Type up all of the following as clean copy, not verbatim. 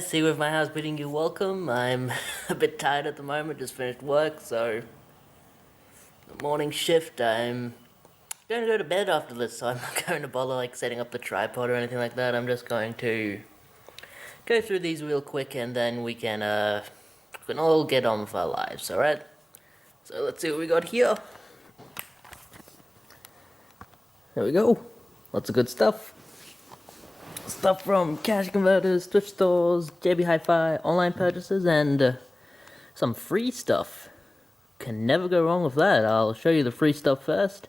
guys, see with my house bidding you welcome. I'm a bit tired at the moment, just finished work, so the morning shift. I'm going to go to bed after this, so I'm not going to bother like setting up the tripod or anything like that. I'm just going to go through these real quick, and then we can all get on with our lives. All right. So let's see what we got here. There we go. Lots of good stuff. Stuff from cash converters, thrift stores, JB Hi-Fi, online purchases, and some free stuff. Can never go wrong with that. I'll show you the free stuff first.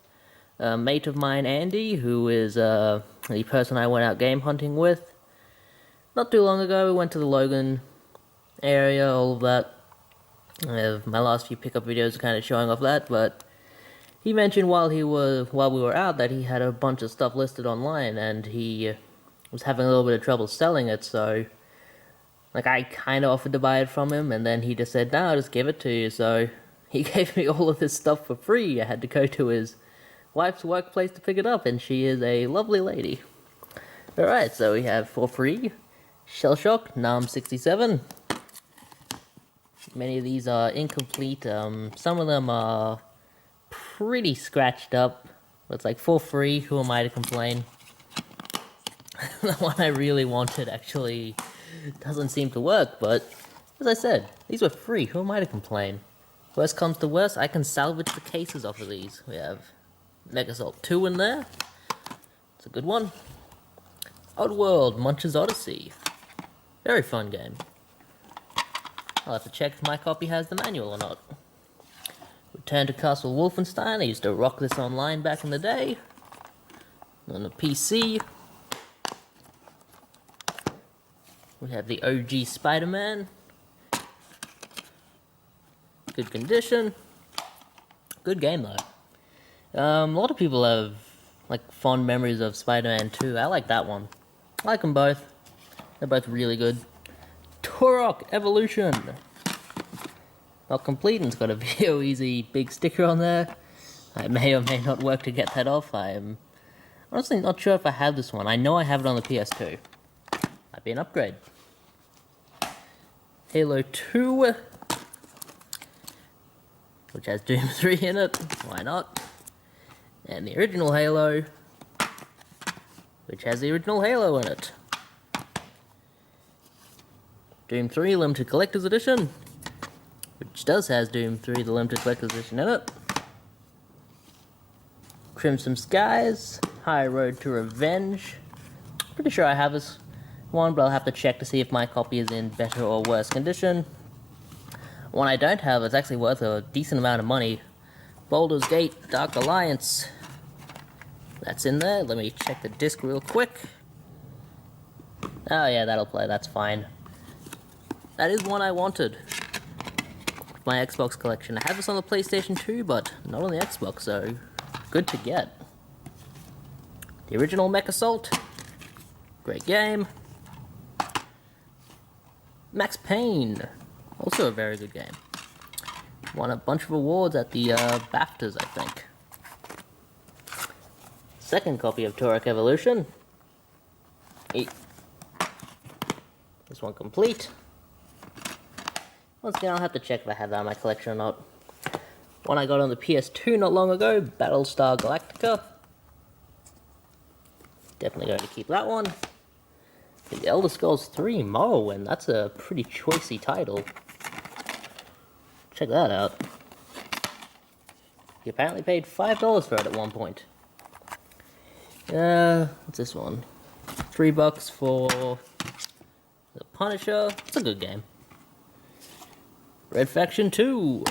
A mate of mine, Andy, who is the person I went out game hunting with. Not too long ago, we went to the Logan area, all of that. My last few pickup videos are kind of showing off that, but he mentioned while we were out that he had a bunch of stuff listed online, and he was having a little bit of trouble selling it, so like I kind of offered to buy it from him, and then he just said, no, I'll just give it to you. So he gave me all of this stuff for free. I had to go to his wife's workplace to pick it up, and she is a lovely lady. Alright, so we have for free Shell Shock NAM 67. Many of these are incomplete. Some of them are pretty scratched up, but it's like for free. Who am I to complain? The one I really wanted actually doesn't seem to work, but as I said, these were free. Who am I to complain? Worst comes to worst, I can salvage the cases off of these. We have Mega Assault 2 in there. It's a good one. Oddworld Munch's Odyssey. Very fun game. I'll have to check if my copy has the manual or not. Return to Castle Wolfenstein. I used to rock this online back in the day. On the PC. We have the OG Spider-Man. Good condition. Good game though. A lot of people have like fond memories of Spider-Man 2. I like that one. I like them both. They're both really good. Turok Evolution. Not complete, and it's got a Video Easy big sticker on there. I may or may not work to get that off. I'm honestly not sure if I have this one. I know I have it on the PS2. Might be an upgrade. Halo 2, which has Doom 3 in it. Why not? And the original Halo, which has the original Halo in it. Doom 3 Limited Collector's Edition, which has Doom 3 the Limited Collector's Edition in it. Crimson Skies, High Road to Revenge. Pretty sure I have this one, but I'll have to check to see if my copy is in better or worse condition. One I don't have is actually worth a decent amount of money. Baldur's Gate Dark Alliance. That's in there. Let me check the disc real quick. Oh yeah, that'll play, that's fine. That is one I wanted. My Xbox collection. I have this on the PlayStation 2, but not on the Xbox, so good to get. The original Mech Assault. Great game. Max Payne. Also a very good game. Won a bunch of awards at the BAFTAs, I think. Second copy of Turok Evolution. This one complete. Once again, I'll have to check if I have that in my collection or not. One I got on the PS2 not long ago, Battlestar Galactica. Definitely going to keep that one. The Elder Scrolls 3 Morrowind, that's a pretty choicey title. Check that out. You apparently paid $5 for it at one point. What's this one? $3 for The Punisher. It's a good game. Red Faction 2.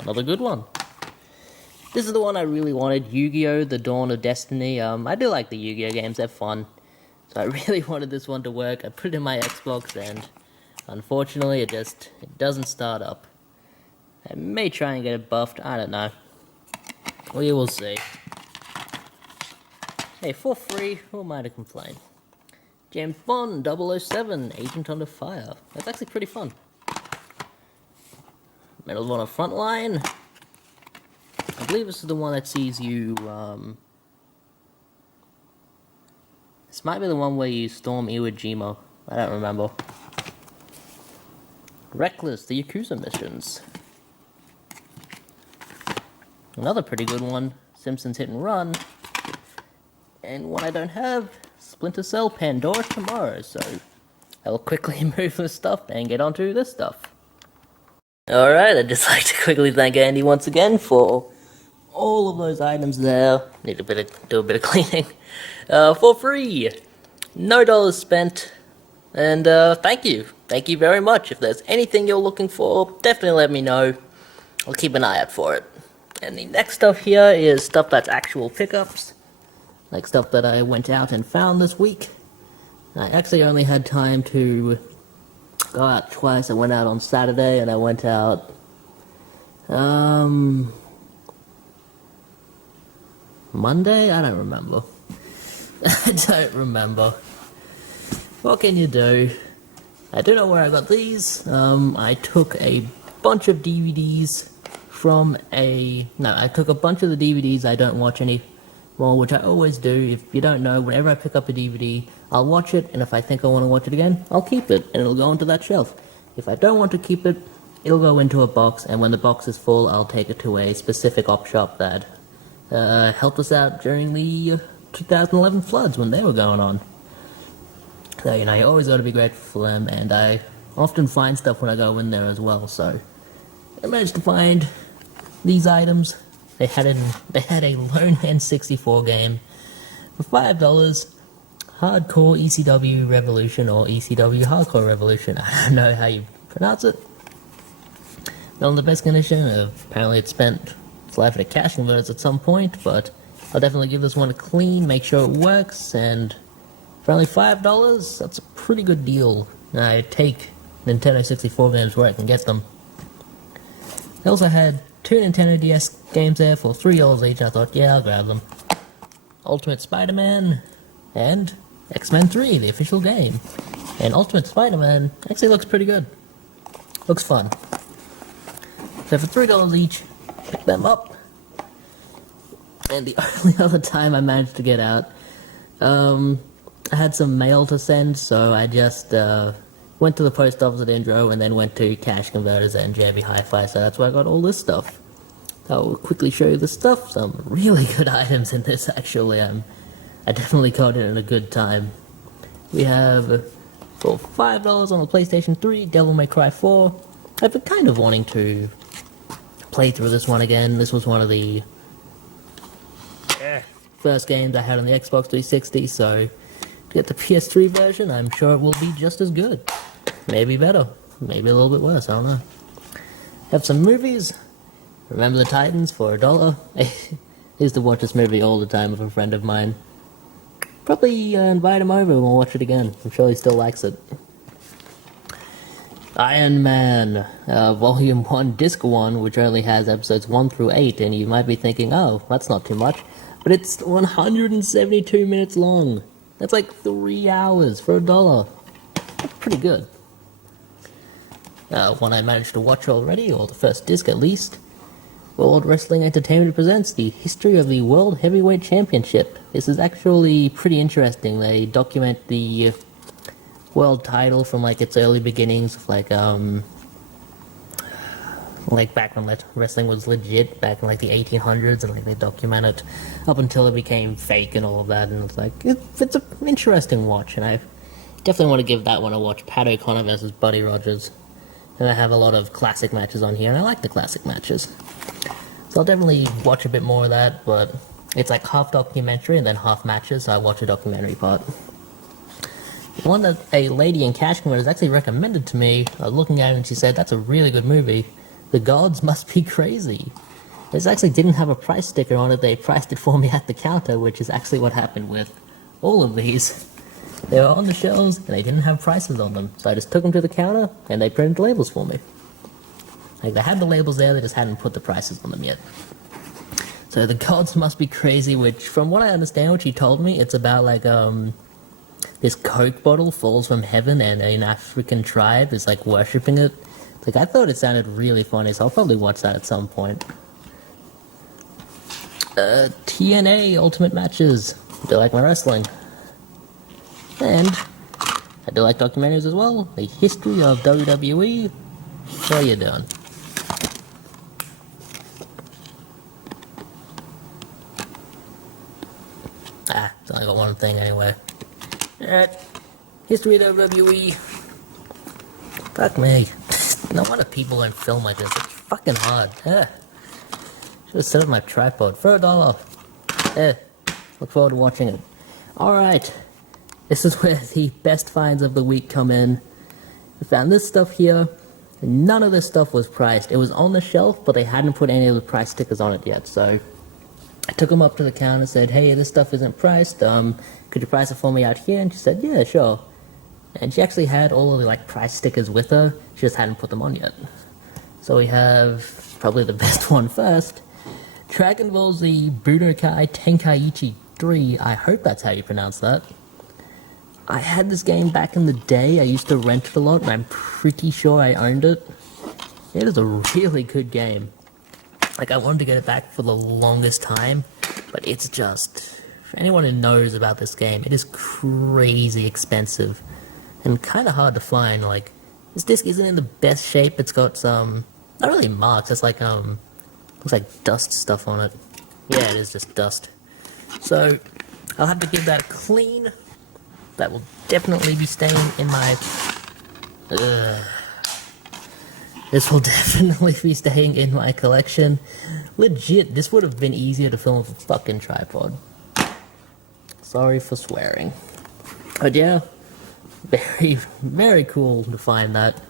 Another good one. This is the one I really wanted, Yu-Gi-Oh! The Dawn of Destiny. I do like the Yu-Gi-Oh! Games, they're fun. So I really wanted this one to work. I put it in my Xbox, and unfortunately it doesn't start up. I may try and get it buffed, I don't know. We will see. Hey, for free, who am I to complain? James Bond 007, Agent Under Fire. That's actually pretty fun. Medal of Honor Frontline. I believe this is the one that sees you, this might be the one where you storm Iwo Jima. I don't remember. Reckless, the Yakuza missions. Another pretty good one, Simpsons Hit and Run. And one I don't have, Splinter Cell Pandora Tomorrow, so I'll quickly move this stuff and get onto this stuff. Alright, I'd just like to quickly thank Andy once again for all of those items there. Need do a bit of cleaning. For free! No dollars spent. And thank you. Thank you very much. If there's anything you're looking for, definitely let me know. I'll keep an eye out for it. And the next stuff here is stuff that's actual pickups. Like stuff that I went out and found this week. I actually only had time to go out twice. I went out on Saturday and I went out Monday? I don't remember. I don't remember. What can you do? I don't know where I got these. I took a bunch of DVDs from I took a bunch of the DVDs I don't watch anymore, which I always do. If you don't know, whenever I pick up a DVD, I'll watch it, and if I think I want to watch it again, I'll keep it, and it'll go onto that shelf. If I don't want to keep it, it'll go into a box, and when the box is full, I'll take it to a specific op shop that helped us out during the 2011 floods when they were going on. So, you know, you always got to be grateful for them, and I often find stuff when I go in there as well, so I managed to find these items. They had a Lone Hand 64 game for $5, Hardcore ECW Revolution, or ECW Hardcore Revolution, I don't know how you pronounce it. Not in the best condition. Apparently it spent its life at a cash converters at some point, but I'll definitely give this one a clean, make sure it works, and for only $5, that's a pretty good deal. I take Nintendo 64 games where I can get them. I also had 2 Nintendo DS games there for $3 each, and I thought, yeah, I'll grab them. Ultimate Spider-Man and X-Men 3, the official game. And Ultimate Spider-Man actually looks pretty good. Looks fun. So for $3 each, pick them up. And the only other time I managed to get out, I had some mail to send, so I just went to the post office at Indro and then went to Cash Converters and JB Hi-Fi, so that's where I got all this stuff. I'll quickly show you the stuff. Some really good items in this, actually. I definitely got it in a good time. We have, for $5 on the PlayStation 3, Devil May Cry 4. I've been kind of wanting to play through this one again. This was one of the first games I had on the Xbox 360, so to get the PS3 version, I'm sure it will be just as good. Maybe better. Maybe a little bit worse, I don't know. Have some movies. Remember the Titans for $1. I used to watch this movie all the time with a friend of mine. Probably invite him over and we'll watch it again. I'm sure he still likes it. Iron Man, Volume 1, Disc 1, which only has episodes 1 through 8, and you might be thinking, oh, that's not too much. But it's 172 minutes long. That's like 3 hours for $1. That's pretty good. One I managed to watch already, or the first disc at least. World Wrestling Entertainment presents the history of the World Heavyweight Championship. This is actually pretty interesting. They document the world title from like its early beginnings, like back when wrestling was legit, back in like the 1800s, and like they document it up until it became fake and all of that. And it's like it's an interesting watch, and I definitely want to give that one a watch. Pat O'Connor versus Buddy Rogers. And I have a lot of classic matches on here, and I like the classic matches. So I'll definitely watch a bit more of that, but it's like half documentary and then half matches, so I watch the documentary part. One that a lady in Cash Converters actually recommended to me, I was looking at it and she said, that's a really good movie. The Gods Must Be Crazy. This actually didn't have a price sticker on it, they priced it for me at the counter, which is actually what happened with all of these. They were on the shelves, and they didn't have prices on them, so I just took them to the counter, and they printed labels for me. Like, they had the labels there, they just hadn't put the prices on them yet. So, The Gods Must Be Crazy, which, from what I understand, what she told me, it's about, like, this Coke bottle falls from heaven, and an African tribe is, like, worshipping it. Like, I thought it sounded really funny, so I'll probably watch that at some point. TNA Ultimate Matches. Do you like my wrestling? And I do like documentaries as well. The history of WWE. How you doing? It's only got one thing anyway. Alright. History of WWE. Fuck me. No wonder people don't film like this. It's fucking hard. Should have set up my tripod for $1. Look forward to watching it. Alright. This is where the best finds of the week come in. We found this stuff here. None of this stuff was priced. It was on the shelf, but they hadn't put any of the price stickers on it yet, so I took them up to the counter and said, hey, this stuff isn't priced, could you price it for me out here? And she said, yeah, sure. And she actually had all of the price stickers with her, she just hadn't put them on yet. So we have probably the best one first. Dragon Ball Z Budokai Tenkaichi 3, I hope that's how you pronounce that. I had this game back in the day, I used to rent it a lot, and I'm pretty sure I owned it. It is a really good game. I wanted to get it back for the longest time, but it's just, for anyone who knows about this game, it is crazy expensive, and kind of hard to find. This disc isn't in the best shape, it's got some, not really marks, it's looks like dust stuff on it. Yeah, it is just dust. So, I'll have to give that a clean. That will definitely be staying in my, this will definitely be staying in my collection. Legit, this would have been easier to film with a fucking tripod. Sorry for swearing. But yeah, very, very cool to find that.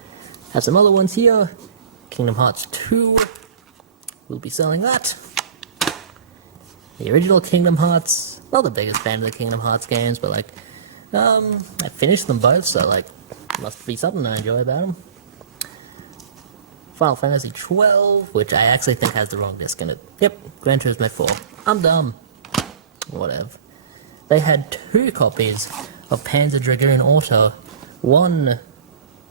Have some other ones here. Kingdom Hearts 2. We'll be selling that. The original Kingdom Hearts. Not the biggest fan of the Kingdom Hearts games, but I finished them both, so must be something I enjoy about them. Final Fantasy 12, which I actually think has the wrong disc in it. Yep, Gran Turismo 4. I'm dumb. Whatever. They had 2 copies of Panzer Dragoon Auto, 1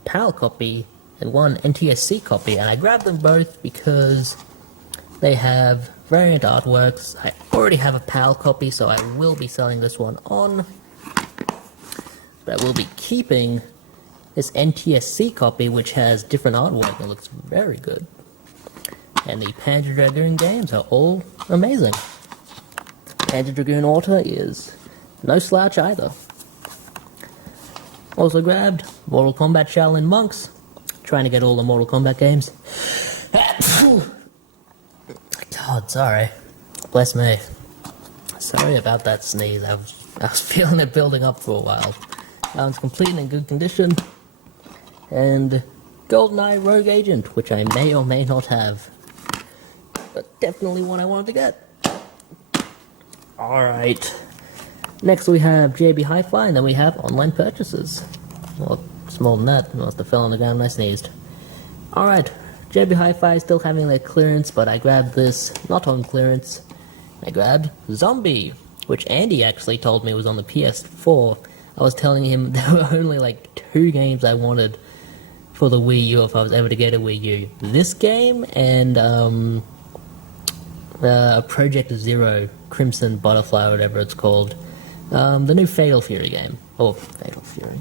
PAL copy and 1 NTSC copy, and I grabbed them both because they have variant artworks. I already have a PAL copy, so I will be selling this one on. But I will be keeping this NTSC copy, which has different artwork and looks very good. And the Panzer Dragoon games are all amazing. Panzer Dragoon Auto is no slouch either. Also grabbed Mortal Kombat Shaolin Monks. Trying to get all the Mortal Kombat games. God, sorry. Bless me. Sorry about that sneeze. I was feeling it building up for a while. It's complete and in good condition. And GoldenEye Rogue Agent, which I may or may not have. But definitely one I wanted to get. Alright. Next we have JB Hi-Fi, and then we have online purchases. Well, it's more than that. It must have fell on the ground when I sneezed. Alright. JB Hi-Fi is still having their clearance, but I grabbed this, not on clearance. I grabbed Zombie, which Andy actually told me was on the PS4. I was telling him there were only 2 games I wanted for the Wii U if I was ever to get a Wii U. This game and Project Zero, Crimson Butterfly, whatever it's called. The new Fatal Fury game. Oh, Fatal Fury.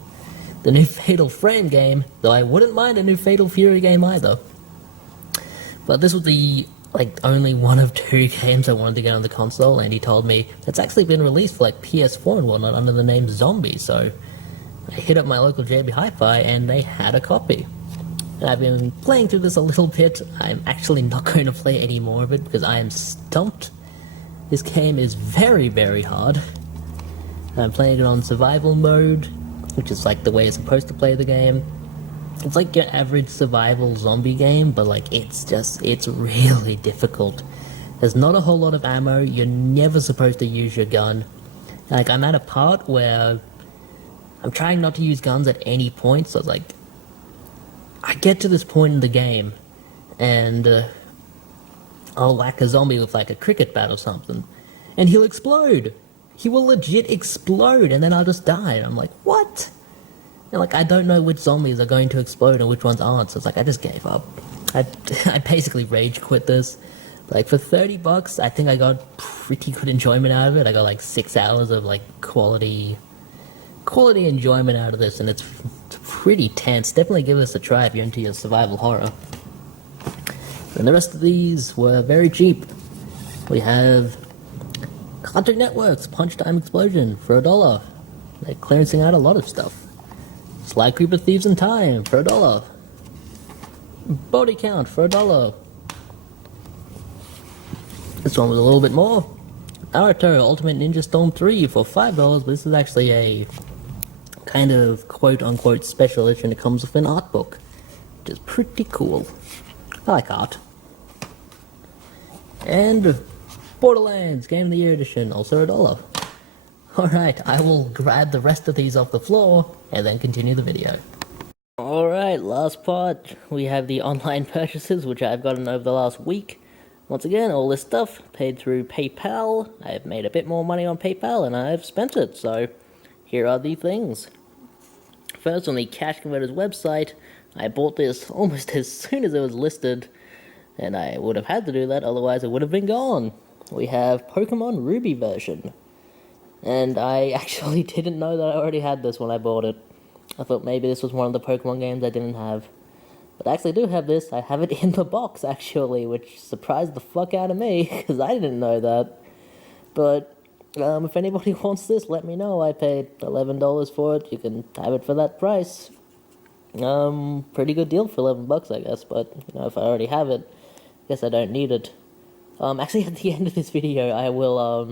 The new Fatal Frame game, though I wouldn't mind a new Fatal Fury game either. But this was the only one of 2 games I wanted to get on the console, and he told me it's actually been released for PS4 and whatnot under the name Zombie, so I hit up my local JB Hi-Fi and they had a copy. And I've been playing through this a little bit. I'm actually not going to play any more of it because I am stumped. This game is very, very hard. I'm playing it on survival mode, which is the way it's supposed to play the game. It's like your average survival zombie game, but it's really difficult. There's not a whole lot of ammo, you're never supposed to use your gun. I'm at a part where I'm trying not to use guns at any point, so I get to this point in the game, and I'll whack a zombie with a cricket bat or something, and he'll explode! He will legit explode, and then I'll just die, and I'm like, what? And I don't know which zombies are going to explode and which ones aren't, so it's I just gave up. I basically rage quit this. For $30, I think I got pretty good enjoyment out of it. I got 6 hours of quality quality enjoyment out of this, and it's pretty tense. Definitely give this a try if you're into your survival horror. And the rest of these were very cheap. We have Cartoon Network's Punch Time Explosion for $1. They're clearancing out a lot of stuff. Sly Cooper Thieves in Time for $1. Body Count for $1. This one was a little bit more. Naruto Ultimate Ninja Storm 3 for $5, but this is actually a kind of quote-unquote special edition. It comes with an art book, which is pretty cool. I like art. And Borderlands Game of the Year Edition, also $1. Alright, I will grab the rest of these off the floor and then continue the video. Alright, last part. We have the online purchases, which I've gotten over the last week. Once again, all this stuff paid through PayPal. I've made a bit more money on PayPal and I've spent it, so here are the things. First, on the Cash Converter's website, I bought this almost as soon as it was listed, and I would have had to do that, otherwise it would have been gone. We have Pokemon Ruby version, and I actually didn't know that I already had this when I bought it. I thought maybe this was one of the Pokemon games I didn't have. But I actually do have this. I have it in the box, actually, which surprised the fuck out of me, because I didn't know that. But, if anybody wants this, let me know. I paid $11 for it. You can have it for that price. Pretty good deal for $11, I guess, but, you know, if I already have it, I guess I don't need it. Actually, at the end of this video, I will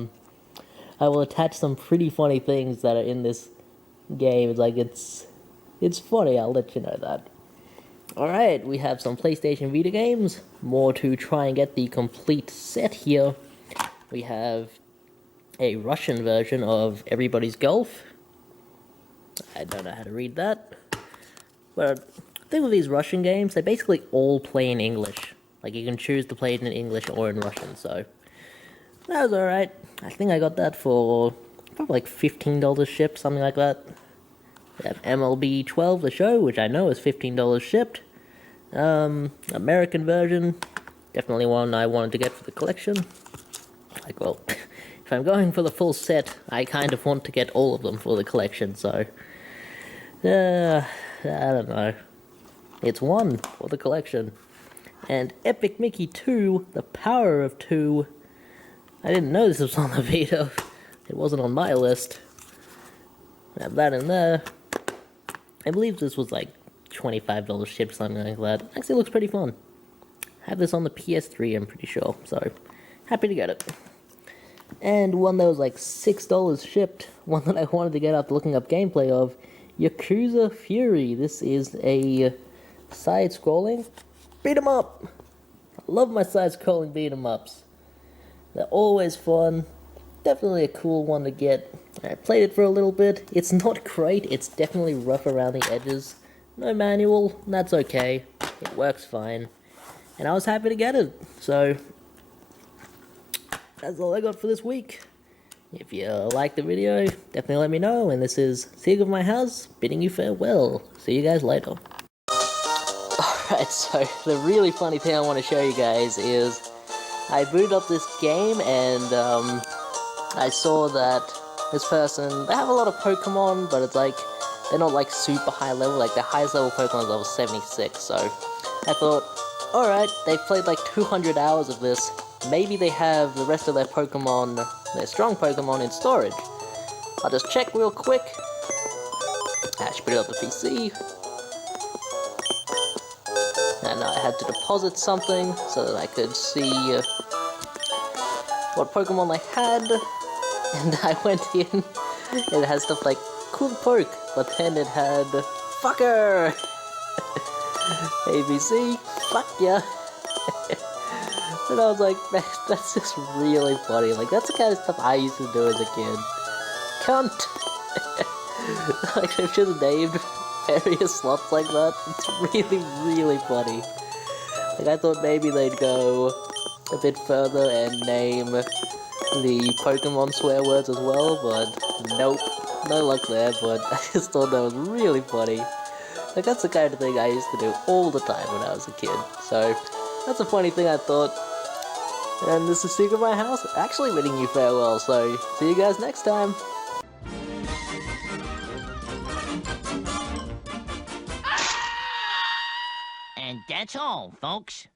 attach some pretty funny things that are in this game. It's funny, I'll let you know that. Alright, we have some PlayStation Vita games, more to try and get the complete set here. We have a Russian version of Everybody's Golf. I don't know how to read that. But the thing with these Russian games, they basically all play in English. Like, you can choose to play it in English or in Russian, so that was alright. I think I got that for probably like $15 shipped, something like that. We have MLB 12, the show, which I know is $15 shipped. American version, definitely one I wanted to get for the collection. Like, well, if I'm going for the full set, I kind of want to get all of them for the collection, so I don't know. It's one for the collection. And Epic Mickey 2, The Power of 2. I didn't know this was on the Vita. It wasn't on my list. Have that in there. I believe this was like $25 shipped, something like that. Actually looks pretty fun. Have this on the PS3, I'm pretty sure, so happy to get it. And one that was like $6 shipped, one that I wanted to get after looking up gameplay of, Yakuza Fury. This is a side-scrolling beat-em-up. I love my side-scrolling beat-em-ups. They're always fun. Definitely a cool one to get. I played it for a little bit. It's not great. It's definitely rough around the edges. No manual. That's okay. It works fine. And I was happy to get it. So that's all I got for this week. If you like the video, definitely let me know. And this is Sieg of My House, bidding you farewell. See you guys later. Alright, so the really funny thing I want to show you guys is I booted up this game and I saw that this person, they have a lot of Pokemon, but it's like, they're not like super high level, like the highest level Pokemon is level 76, so I thought, alright, they've played like 200 hours of this, maybe they have the rest of their Pokemon, their strong Pokemon in storage. I'll just check real quick. I should put it on the PC. And I had to deposit something so that I could see what Pokemon I had. And I went in, it has stuff like cool poke, but then it had fucker! ABC, fuck ya! And I was like, that's just really funny. Like, that's the kind of stuff I used to do as a kid. Cunt! Like, they've just named various slots like that. It's really, really funny. Like, I thought maybe they'd go a bit further and name the Pokemon swear words as well, but nope, no luck there, but I just thought that was really funny. Like, that's the kind of thing I used to do all the time when I was a kid, so that's a funny thing I thought. And this is Sieg of My House, actually bidding you farewell, so see you guys next time! And that's all, folks.